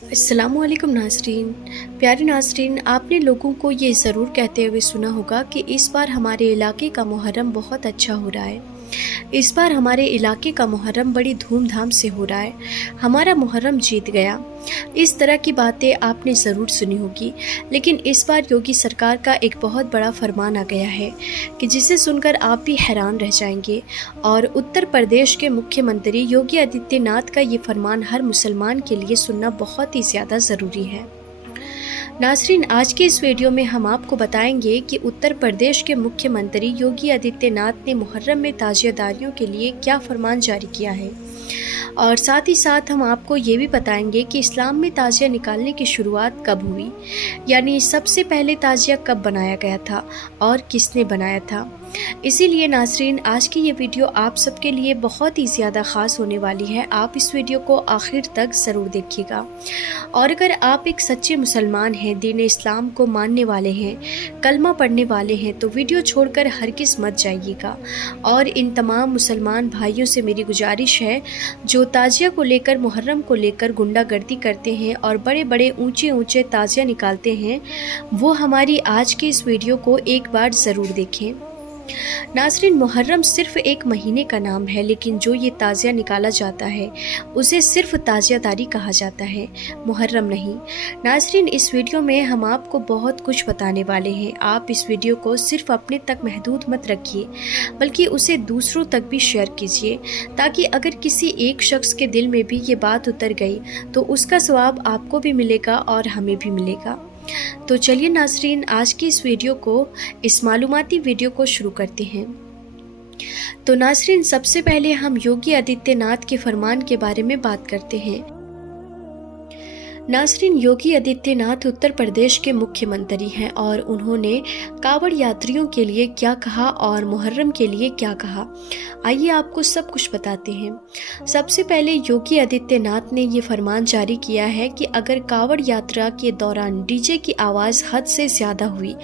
अस्सलामु अलैकुम नाज़रीन। प्यारे नाज़रीन, आपने लोगों को ये ज़रूर कहते हुए सुना होगा कि इस बार हमारे इलाके का मुहर्रम बहुत अच्छा हो रहा है। इस बार हमारे इलाके का मुहर्रम बड़ी धूमधाम से हो रहा है। हमारा मुहर्रम जीत गया। इस तरह की बातें आपने ज़रूर सुनी होगी, लेकिन इस बार योगी सरकार का एक बहुत बड़ा फरमान आ गया है कि जिसे सुनकर आप भी हैरान रह जाएंगे। और उत्तर प्रदेश के मुख्यमंत्री योगी आदित्यनाथ का ये फरमान हर मुसलमान के लिए सुनना बहुत ही ज़्यादा ज़रूरी है। नाज़रीन, आज के इस वीडियो में हम आपको बताएंगे कि उत्तर प्रदेश के मुख्यमंत्री योगी आदित्यनाथ ने मुहर्रम में ताजियादारियों के लिए क्या फरमान जारी किया है, और साथ ही साथ हम आपको ये भी बताएंगे कि इस्लाम में ताजिया निकालने की शुरुआत कब हुई, यानी सबसे पहले ताजिया कब बनाया गया था और किसने बनाया था। इसीलिए नाज़रीन, आज की ये वीडियो आप सबके लिए बहुत ही ज़्यादा ख़ास होने वाली है। आप इस वीडियो को आखिर तक ज़रूर देखिएगा। और अगर आप एक सच्चे मुसलमान हैं, दीन इस्लाम को मानने वाले हैं, कलमा पढ़ने वाले हैं, तो वीडियो छोड़कर हरगिज़ मत जाइएगा। और इन तमाम मुसलमान भाइयों से मेरी गुजारिश है जो ताजिया को लेकर, मुहर्रम को लेकर गुंडागर्दी करते हैं और बड़े बड़े ऊंचे ऊंचे ताजिया निकालते हैं, वो हमारी आज की इस वीडियो को एक बार ज़रूर देखें। नाज़रीन, मुहर्रम सिर्फ एक महीने का नाम है, लेकिन जो ये ताज़िया निकाला जाता है उसे सिर्फ ताज़ियादारी कहा जाता है, मुहर्रम नहीं। नाज़रीन, इस वीडियो में हम आपको बहुत कुछ बताने वाले हैं। आप इस वीडियो को सिर्फ अपने तक महदूद मत रखिए, बल्कि उसे दूसरों तक भी शेयर कीजिए, ताकि अगर किसी एक शख्स के दिल में भी ये बात उतर गई तो उसका सवाब आपको भी मिलेगा और हमें भी मिलेगा। तो चलिए नाज़रीन, आज की इस मालूमाती वीडियो को शुरू करते हैं। तो नाज़रीन, सबसे पहले हम योगी आदित्यनाथ के फरमान के बारे में बात करते हैं। नाज़रीन, योगी आदित्यनाथ उत्तर प्रदेश के मुख्यमंत्री हैं और उन्होंने कांवड़ यात्रियों के लिए क्या कहा और मुहर्रम के लिए क्या कहा, आइए आपको सब कुछ बताते हैं। सबसे पहले योगी आदित्यनाथ ने ये फरमान जारी किया है कि अगर कांवड़ यात्रा के दौरान डीजे की आवाज़ हद से ज़्यादा हुई,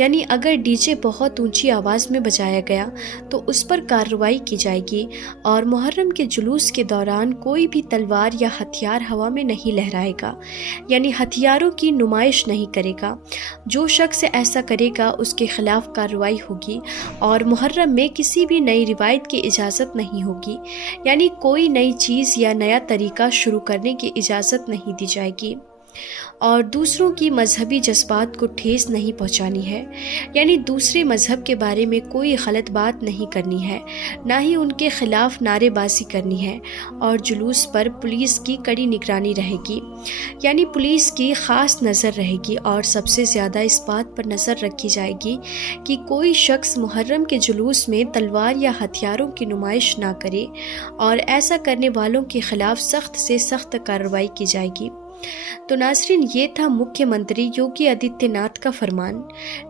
यानी अगर डीजे बहुत ऊंची आवाज़ में बजाया गया, तो उस पर कार्रवाई की जाएगी। और मुहर्रम के जुलूस के दौरान कोई भी तलवार या हथियार हवा में नहीं लहराएगा, यानी हथियारों की नुमाइश नहीं करेगा। जो शख्स ऐसा करेगा उसके खिलाफ कार्रवाई होगी। और मुहर्रम में किसी भी नई रिवायत की इजाज़त नहीं होगी, यानी कोई नई चीज़ या नया तरीका शुरू करने की इजाज़त नहीं दी जाएगी। और दूसरों की मजहबी जज्बात को ठेस नहीं पहुंचानी है, यानी दूसरे मज़हब के बारे में कोई गलत बात नहीं करनी है, ना ही उनके खिलाफ नारेबाजी करनी है। और जुलूस पर पुलिस की कड़ी निगरानी रहेगी, यानी पुलिस की ख़ास नज़र रहेगी। और सबसे ज़्यादा इस बात पर नज़र रखी जाएगी कि कोई शख्स मुहर्रम के जुलूस में तलवार या हथियारों की नुमाइश ना करे, और ऐसा करने वालों के खिलाफ सख्त से सख्त कार्रवाई की जाएगी। तो नाज़रीन, ये था मुख्यमंत्री योगी आदित्यनाथ का फरमान।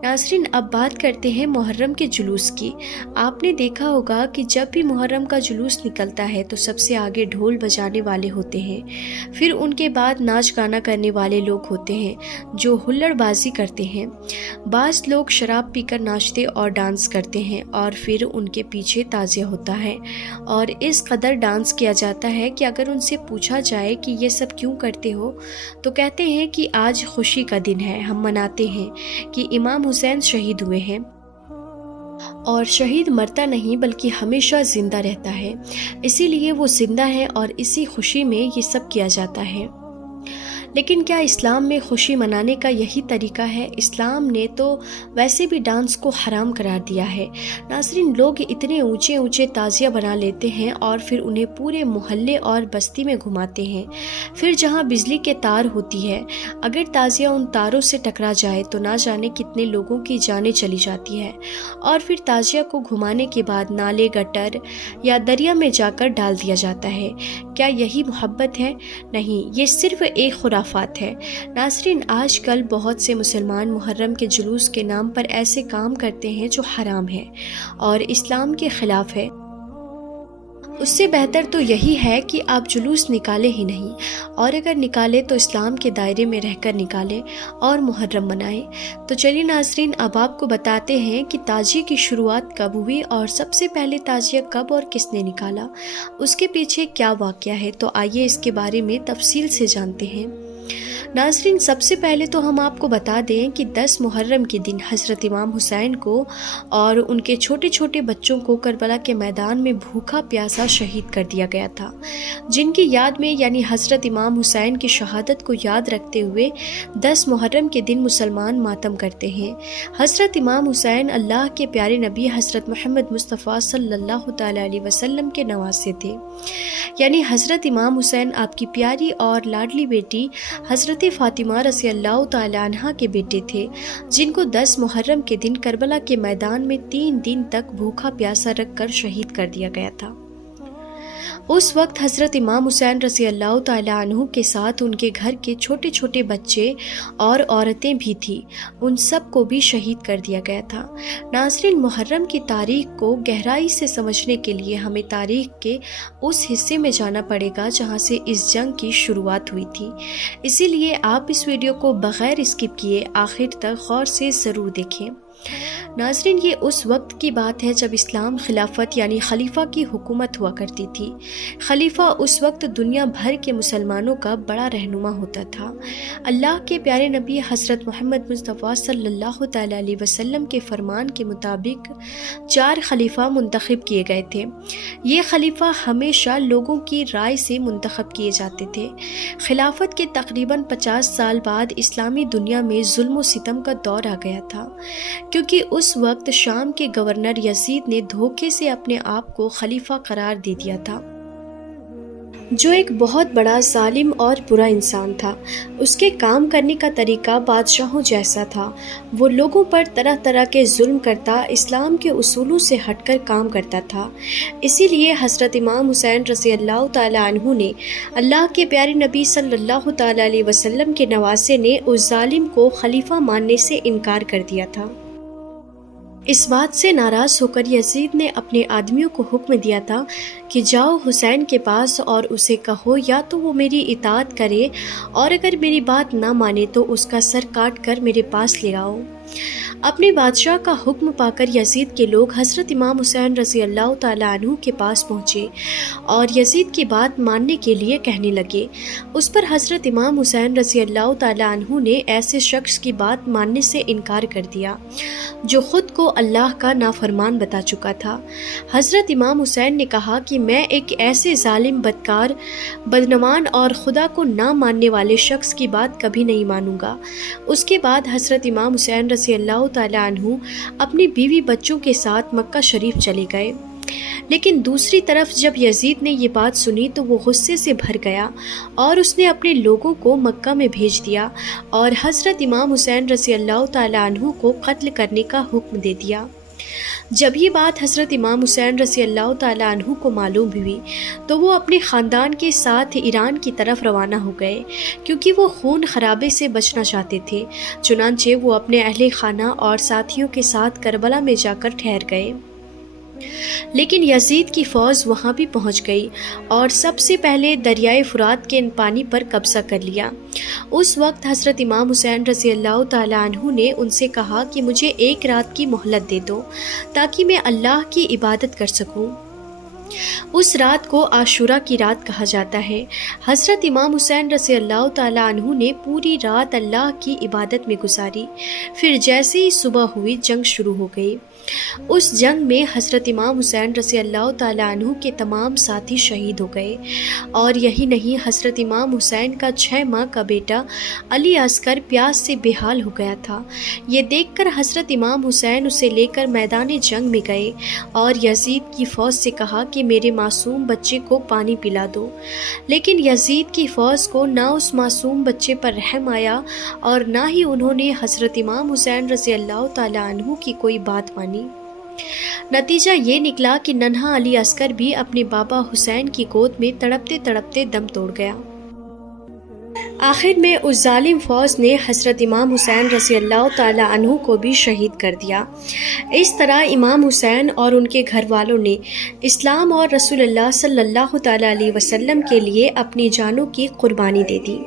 नाज़रीन, अब बात करते हैं मुहर्रम के जुलूस की। आपने देखा होगा कि जब भी मुहर्रम का जुलूस निकलता है तो सबसे आगे ढोल बजाने वाले होते हैं, फिर उनके बाद नाच गाना करने वाले लोग होते हैं जो हुल्लड़बाजी करते हैं। बाज़ लोग शराब पीकर नाचते और डांस करते हैं, और फिर उनके पीछे ताज़िया होता है। और इस कदर डांस किया जाता है कि अगर उनसे पूछा जाए कि ये सब क्यों करते हो, तो कहते हैं कि आज खुशी का दिन है, हम मनाते हैं कि इमाम हुसैन शहीद हुए हैं। और शहीद मरता नहीं बल्कि हमेशा ज़िंदा रहता है, इसीलिए वो ज़िंदा है और इसी खुशी में ये सब किया जाता है। लेकिन क्या इस्लाम में खुशी मनाने का यही तरीका है? इस्लाम ने तो वैसे भी डांस को हराम करार दिया है। नाज़रीन, लोग इतने ऊंचे ऊंचे ताज़िया बना लेते हैं और फिर उन्हें पूरे मोहल्ले और बस्ती में घुमाते हैं। फिर जहां बिजली के तार होती है, अगर ताज़िया उन तारों से टकरा जाए तो ना जाने कितने लोगों की जानें चली जाती है। और फिर ताज़िया को घुमाने के बाद नाले, गटर या दरिया में जाकर डाल दिया जाता है। क्या यही मोहब्बत है? नहीं, ये सिर्फ एक खुराफात है। नाज़रीन, आजकल बहुत से मुसलमान मुहर्रम के जुलूस के नाम पर ऐसे काम करते हैं जो हराम है और इस्लाम के खिलाफ है। उससे बेहतर तो यही है कि आप जुलूस निकालें ही नहीं, और अगर निकालें तो इस्लाम के दायरे में रहकर निकालें और मुहर्रम मनाएं। तो चलिए नाज़रीन, अब आपको बताते हैं कि ताजिए की शुरुआत कब हुई और सबसे पहले ताजिया कब और किसने निकाला, उसके पीछे क्या वाक़या है। तो आइए इसके बारे में तफसील से जानते हैं। ناظرین، سب سے پہلے تو ہم آپ کو بتا دیں کہ 10 محرم کے دن حضرت امام حسین کو اور ان کے چھوٹے چھوٹے بچوں کو کربلا کے میدان میں بھوکا پیاسا شہید کر دیا گیا تھا، جن کی یاد میں یعنی حضرت امام حسین کی شہادت کو یاد رکھتے ہوئے 10 محرم کے دن مسلمان ماتم کرتے ہیں۔ حضرت امام حسین اللہ کے پیارے نبی حضرت محمد مصطفیٰ صلی اللہ تعالی علیہ وسلم کے نواسے تھے، یعنی حضرت امام حسین آپ کی پیاری اور لاڈلی بیٹی حضرت فاطمہ رضی اللہ تعالی عنہا کے بیٹے تھے، جن کو 10 محرم کے دن کربلا کے میدان میں 3 دن تک بھوکا پیاسا رکھ کر شہید کر دیا گیا تھا۔ اس وقت حضرت امام حسین رضی اللہ تعالی عنہ کے ساتھ ان کے گھر کے چھوٹے چھوٹے بچے اور عورتیں بھی تھیں، ان سب کو بھی شہید کر دیا گیا تھا۔ ناظرین، محرم کی تاریخ کو گہرائی سے سمجھنے کے لیے ہمیں تاریخ کے اس حصے میں جانا پڑے گا جہاں سے اس جنگ کی شروعات ہوئی تھی، اسی لیے آپ اس ویڈیو کو بغیر اسکپ کیے آخر تک غور سے ضرور دیکھیں۔ ناظرین، یہ اس وقت کی بات ہے جب اسلام خلافت یعنی خلیفہ کی حکومت ہوا کرتی تھی۔ خلیفہ اس وقت دنیا بھر کے مسلمانوں کا بڑا رہنما ہوتا تھا۔ اللہ کے پیارے نبی حضرت محمد مصطفیٰ صلی اللہ تعالی علیہ وسلم کے فرمان کے مطابق 4 خلیفہ منتخب کیے گئے تھے۔ یہ خلیفہ ہمیشہ لوگوں کی رائے سے منتخب کیے جاتے تھے۔ خلافت کے تقریباً 50 سال بعد اسلامی دنیا میں ظلم و ستم کا دور آ گیا تھا، کیونکہ اس وقت شام کے گورنر یزید نے دھوکے سے اپنے آپ کو خلیفہ قرار دے دیا تھا، جو ایک بہت بڑا ظالم اور برا انسان تھا۔ اس کے کام کرنے کا طریقہ بادشاہوں جیسا تھا، وہ لوگوں پر طرح طرح کے ظلم کرتا، اسلام کے اصولوں سے ہٹ کر کام کرتا تھا۔ اسی لیے حضرت امام حسین رضی اللہ تعالی عنہ نے اللہ کے پیارے نبی صلی اللہ تعالی علیہ وسلم کے نواسے نے اس ظالم کو خلیفہ ماننے سے انکار کر دیا تھا۔ اس بات سے ناراض ہو کر یزید نے اپنے آدمیوں کو حکم دیا تھا کہ جاؤ حسین کے پاس اور اسے کہو یا تو وہ میری اطاعت کرے اور اگر میری بات نہ مانے تو اس کا سر کاٹ کر میرے پاس لے آؤ۔ اپنے بادشاہ کا حکم پا کر یزید کے لوگ حضرت امام حسین رضی اللہ تعالی عنہ کے پاس پہنچے اور یزید کی بات ماننے کے لیے کہنے لگے۔ اس پر حضرت امام حسین رضی اللہ تعالی عنہ نے ایسے شخص کی بات ماننے سے انکار کر دیا جو خود کو اللہ کا نافرمان بتا چکا تھا۔ حضرت امام حسین نے کہا کہ میں ایک ایسے ظالم، بدکار، بدنمان اور خدا کو نہ ماننے والے شخص کی بات کبھی نہیں مانوں گا۔ اس کے بعد حضرت امام حسین رضی اللہ تعالی عنہ اپنی بیوی بچوں کے ساتھ مکہ شریف چلے گئے، لیکن دوسری طرف جب یزید نے یہ بات سنی تو وہ غصے سے بھر گیا اور اس نے اپنے لوگوں کو مکہ میں بھیج دیا اور حضرت امام حسین رضی اللہ تعالی عنہ کو قتل کرنے کا حکم دے دیا۔ جب یہ بات حضرت امام حسین رضی اللہ تعالی عنہ کو معلوم ہوئی تو وہ اپنے خاندان کے ساتھ ایران کی طرف روانہ ہو گئے، کیونکہ وہ خون خرابے سے بچنا چاہتے تھے۔ چنانچہ وہ اپنے اہل خانہ اور ساتھیوں کے ساتھ کربلا میں جا کر ٹھہر گئے، لیکن یزید کی فوج وہاں بھی پہنچ گئی اور سب سے پہلے دریائے فرات کے پانی پر قبضہ کر لیا۔ اس وقت حضرت امام حسین رضی اللہ تعالی عنہ نے ان سے کہا کہ مجھے 1 رات کی مہلت دے دو تاکہ میں اللہ کی عبادت کر سکوں۔ اس رات کو عاشورہ کی رات کہا جاتا ہے۔ حضرت امام حسین رضی اللہ تعالی عنہ نے پوری رات اللہ کی عبادت میں گزاری۔ پھر جیسے ہی صبح ہوئی جنگ شروع ہو گئی۔ اس جنگ میں حضرت امام حسین رضی اللہ تعالی عنہ کے تمام ساتھی شہید ہو گئے، اور یہی نہیں، حضرت امام حسین کا 6 ماہ کا بیٹا علی اصغر پیاس سے بے حال ہو گیا تھا۔ یہ دیکھ کر حضرت امام حسین اسے لے کر میدان جنگ میں گئے اور یزید کی فوج سے کہا کہ میرے معصوم بچے کو پانی پلا دو، لیکن یزید کی فوج کو نہ اس معصوم بچے پر رحم آیا اور نہ ہی انہوں نے حضرت امام حسین رضی اللہ تعالی عنہ کی کوئی بات مانی۔ نتیجہ یہ نکلا کہ ننھا علی اصغر بھی اپنے بابا حسین کی گود میں تڑپتے تڑپتے دم توڑ گیا۔ آخر میں اس ظالم فوج نے حضرت امام حسین رضی اللہ تعالی عنہ کو بھی شہید کر دیا۔ اس طرح امام حسین اور ان کے گھر والوں نے اسلام اور رسول اللہ صلی اللہ تعالی علیہ وسلم کے لیے اپنی جانوں کی قربانی دے دی۔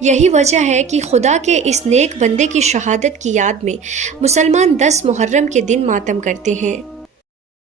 یہی وجہ ہے کہ خدا کے اس نیک بندے کی شہادت کی یاد میں مسلمان 10 محرم کے دن ماتم کرتے ہیں۔